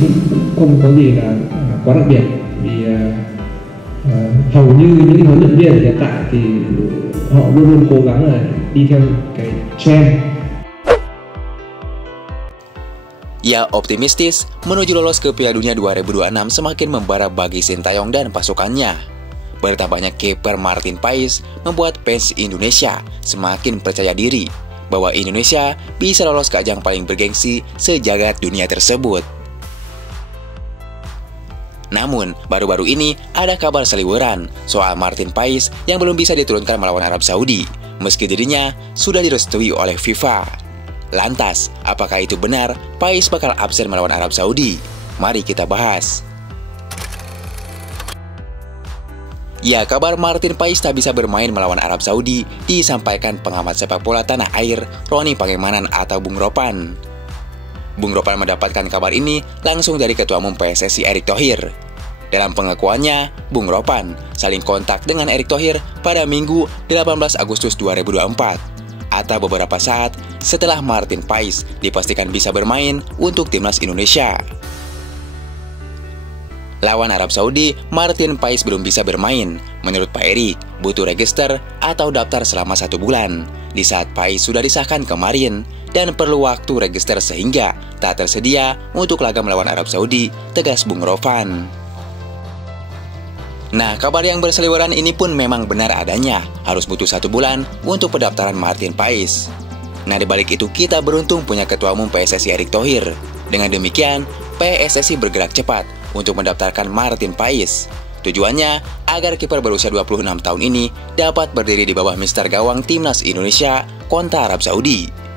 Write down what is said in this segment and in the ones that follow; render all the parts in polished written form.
cũng không có gì là quá đặc biệt, vì hầu như những huấn luyện viên hiện tại thì họ luôn luôn cố gắng là đi theo cái trend. Ia optimistis menuju lolos ke Piala Dunia 2026 semakin membara bagi Sintayong dan pasukannya. Berita banyak kiper Martin Paes membuat fans Indonesia semakin percaya diri bahwa Indonesia bisa lolos ke ajang paling bergengsi sejagat dunia tersebut. Namun, baru-baru ini ada kabar seliweran soal Martin Paes yang belum bisa diturunkan melawan Arab Saudi, meski dirinya sudah direstui oleh FIFA. Lantas, apakah itu benar Paes bakal absen melawan Arab Saudi? Mari kita bahas. Ya, kabar Martin Paes tak bisa bermain melawan Arab Saudi disampaikan pengamat sepak bola tanah air Roni Pangemanan atau Bung Ropan. Bung Ropan mendapatkan kabar ini langsung dari Ketua Umum PSSI Erick Thohir. Dalam pengakuannya, Bung Ropan saling kontak dengan Erick Thohir pada Minggu 18 Agustus 2024 atau beberapa saat setelah Martin Paes dipastikan bisa bermain untuk timnas Indonesia. Lawan Arab Saudi, Martin Paes belum bisa bermain. Menurut Pak Erick, butuh register atau daftar selama 1 bulan. Di saat Paes sudah disahkan kemarin dan perlu waktu register sehingga tak tersedia untuk laga melawan Arab Saudi, tegas Bung Ropan. Nah, kabar yang berseliweran ini pun memang benar adanya. Harus butuh 1 bulan untuk pendaftaran Martin Paes. Nah, dibalik itu kita beruntung punya Ketua Umum PSSI Erick Thohir. Dengan demikian, PSSI bergerak cepat untuk mendaftarkan Martin Paes. Tujuannya agar kiper berusia 26 tahun ini dapat berdiri di bawah mister gawang timnas Indonesia kontra Arab Saudi.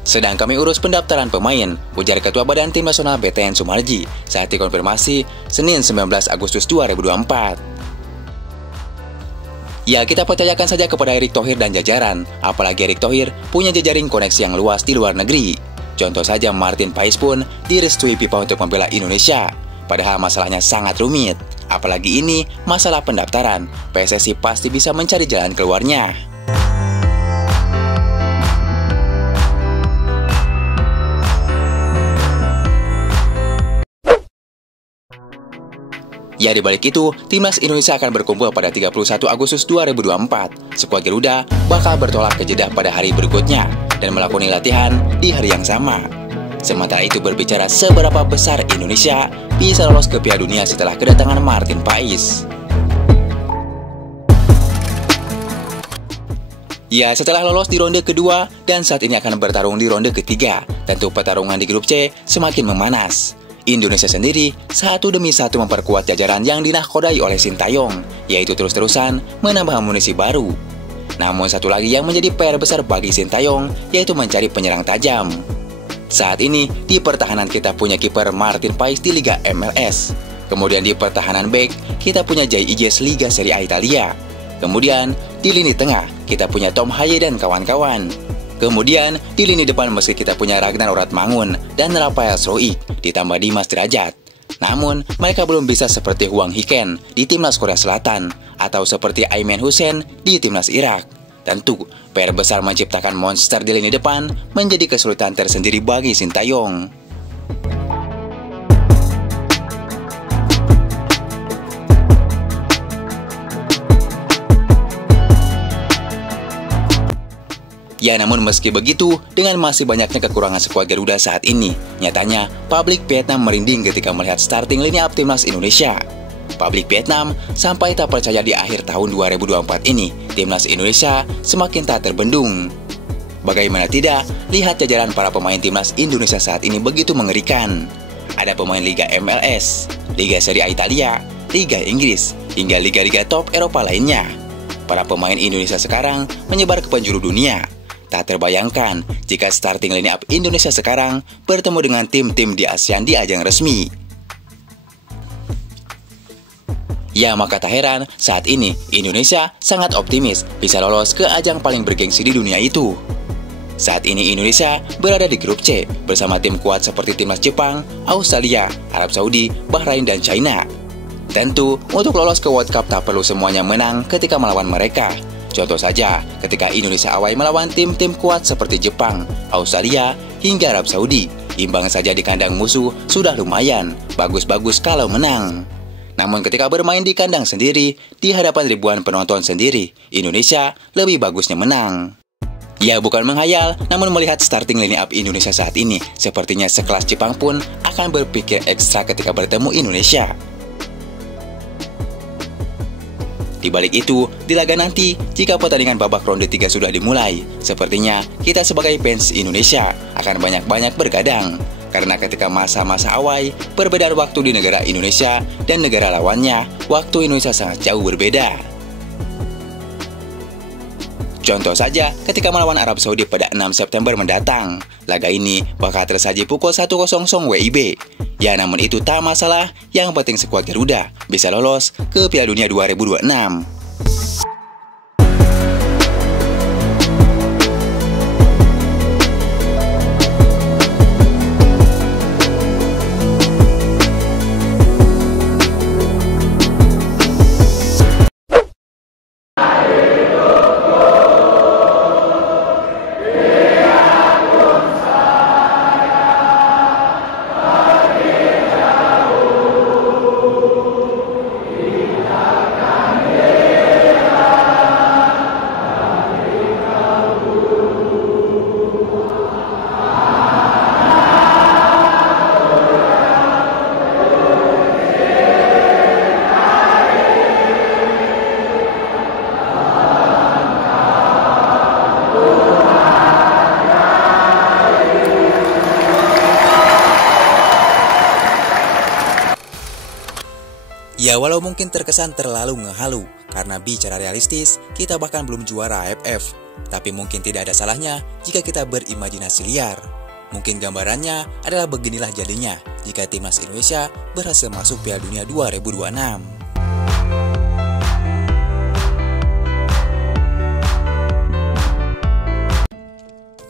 Sedang kami urus pendaftaran pemain, ujar Ketua Badan Tim Nasional BTN Sumarji saat dikonfirmasi Senin 19 Agustus 2024. Ya, kita percayakan saja kepada Erick Thohir dan jajaran, apalagi Erick Thohir punya jejaring koneksi yang luas di luar negeri. Contoh saja Martin Paes pun direstui FIFA untuk membela Indonesia. Padahal masalahnya sangat rumit. Apalagi ini masalah pendaftaran. PSSI pasti bisa mencari jalan keluarnya. Ya, dibalik itu, timnas Indonesia akan berkumpul pada 31 Agustus 2024. Skuad Garuda bakal bertolak ke Jeddah pada hari berikutnya dan melakoni latihan di hari yang sama. Sementara itu, berbicara seberapa besar Indonesia bisa lolos ke Piala Dunia setelah kedatangan Martin Paes. Ya, setelah lolos di ronde kedua dan saat ini akan bertarung di ronde ketiga, tentu pertarungan di grup C semakin memanas. Indonesia sendiri satu demi satu memperkuat jajaran yang dinahkodai oleh Sintayong, yaitu terus-terusan menambah amunisi baru. Namun satu lagi yang menjadi PR besar bagi Sintayong, yaitu mencari penyerang tajam. Saat ini di pertahanan kita punya kiper Martin Paes di Liga MLS. Kemudian di pertahanan back kita punya Jay Ijes Liga Serie A Italia. Kemudian di lini tengah kita punya Tom Haye dan kawan-kawan. Kemudian di lini depan meski kita punya Ragnar Oratmangun dan Rafael Stroik, ditambah Dimas Derajat. Namun mereka belum bisa seperti Hwang Hee-ken di timnas Korea Selatan atau seperti Ayman Hussein di timnas Irak. Tentu PR besar menciptakan monster di lini depan menjadi kesulitan tersendiri bagi Sintayong. Ya, namun meski begitu, dengan masih banyaknya kekurangan skuad Garuda saat ini, nyatanya publik Vietnam merinding ketika melihat starting line up timnas Indonesia. Publik Vietnam sampai tak percaya di akhir tahun 2024 ini, timnas Indonesia semakin tak terbendung. Bagaimana tidak, lihat jajaran para pemain timnas Indonesia saat ini begitu mengerikan. Ada pemain Liga MLS, Liga Serie A Italia, Liga Inggris, hingga liga-liga top Eropa lainnya. Para pemain Indonesia sekarang menyebar ke penjuru dunia. Tak terbayangkan jika starting line up Indonesia sekarang bertemu dengan tim-tim di ASEAN di ajang resmi. Ya, maka tak heran saat ini Indonesia sangat optimis bisa lolos ke ajang paling bergengsi di dunia itu. Saat ini Indonesia berada di grup C bersama tim kuat seperti timnas Jepang, Australia, Arab Saudi, Bahrain, dan China. Tentu, untuk lolos ke World Cup tak perlu semuanya menang ketika melawan mereka. Contoh saja, ketika Indonesia awal melawan tim-tim kuat seperti Jepang, Australia, hingga Arab Saudi, imbang saja di kandang musuh sudah lumayan, bagus-bagus kalau menang. Namun ketika bermain di kandang sendiri, di hadapan ribuan penonton sendiri, Indonesia lebih bagusnya menang. Ya, bukan menghayal, namun melihat starting line up Indonesia saat ini, sepertinya sekelas Jepang pun akan berpikir ekstra ketika bertemu Indonesia. Di balik itu, di laga nanti, jika pertandingan babak ronde 3 sudah dimulai, sepertinya kita sebagai fans Indonesia akan banyak-banyak bergadang. Karena ketika masa-masa awal, perbedaan waktu di negara Indonesia dan negara lawannya, waktu Indonesia sangat jauh berbeda. Contoh saja ketika melawan Arab Saudi pada 6 September mendatang. Laga ini bakal tersaji pukul 1.00 WIB. Ya, namun itu tak masalah, yang penting skuad Garuda bisa lolos ke Piala Dunia 2026. Ya, walau mungkin terkesan terlalu ngehalu, karena bicara realistis, kita bahkan belum juara AFF. Tapi mungkin tidak ada salahnya jika kita berimajinasi liar. Mungkin gambarannya adalah beginilah jadinya jika timnas Indonesia berhasil masuk Piala Dunia 2026.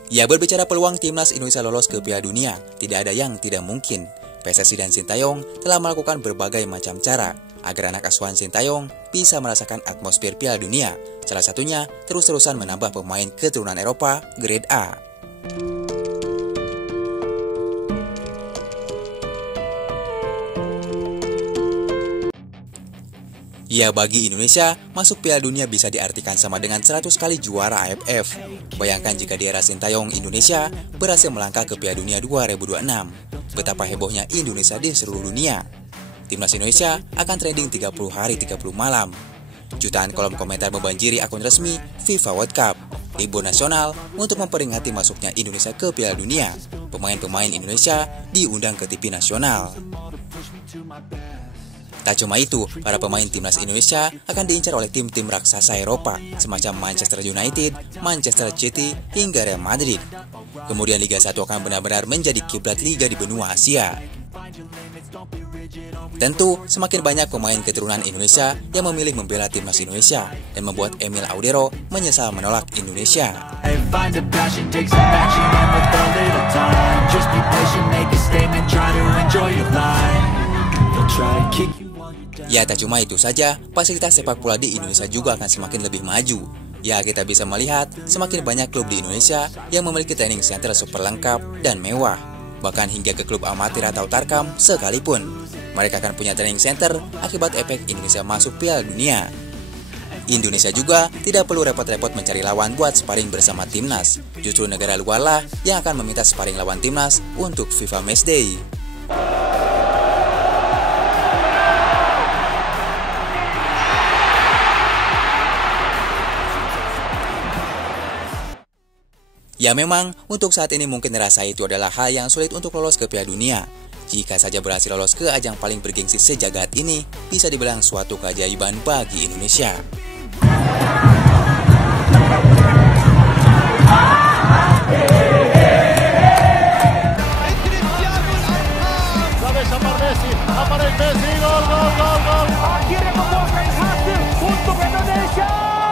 Ya, berbicara peluang timnas Indonesia lolos ke Piala Dunia, tidak ada yang tidak mungkin. PSSI dan Sintayong telah melakukan berbagai macam cara agar anak asuhan Sintayong bisa merasakan atmosfer Piala Dunia. Salah satunya terus-terusan menambah pemain keturunan Eropa grade A. Ya, bagi Indonesia, masuk Piala Dunia bisa diartikan sama dengan 100 kali juara AFF. Bayangkan jika di era Sintayong Indonesia berhasil melangkah ke Piala Dunia 2026. Betapa hebohnya Indonesia di seluruh dunia. Timnas Indonesia akan trending 30 hari 30 malam. Jutaan kolom komentar membanjiri akun resmi FIFA World Cup. Libur nasional untuk memperingati masuknya Indonesia ke Piala Dunia. Pemain-pemain Indonesia diundang ke TV nasional. Tak cuma itu, para pemain timnas Indonesia akan diincar oleh tim-tim raksasa Eropa semacam Manchester United, Manchester City, hingga Real Madrid. Kemudian Liga 1 akan benar-benar menjadi kiblat liga di benua Asia. Tentu, semakin banyak pemain keturunan Indonesia yang memilih membela timnas Indonesia dan membuat Emil Audero menyesal menolak Indonesia. Ya, tak cuma itu saja, fasilitas sepak bola di Indonesia juga akan semakin lebih maju. Ya, kita bisa melihat semakin banyak klub di Indonesia yang memiliki training center super lengkap dan mewah. Bahkan hingga ke klub amatir atau tarkam sekalipun, mereka akan punya training center akibat efek Indonesia masuk Piala Dunia. Indonesia juga tidak perlu repot-repot mencari lawan buat sparring bersama timnas. Justru negara luar lah yang akan meminta sparring lawan timnas untuk FIFA Matchday. Ya, memang untuk saat ini mungkin rasa itu adalah hal yang sulit untuk lolos ke Piala Dunia. Jika saja berhasil lolos ke ajang paling bergengsi sejagat ini, bisa dibilang suatu keajaiban bagi Indonesia. Akhirnya membuahkan hasil untuk Indonesia.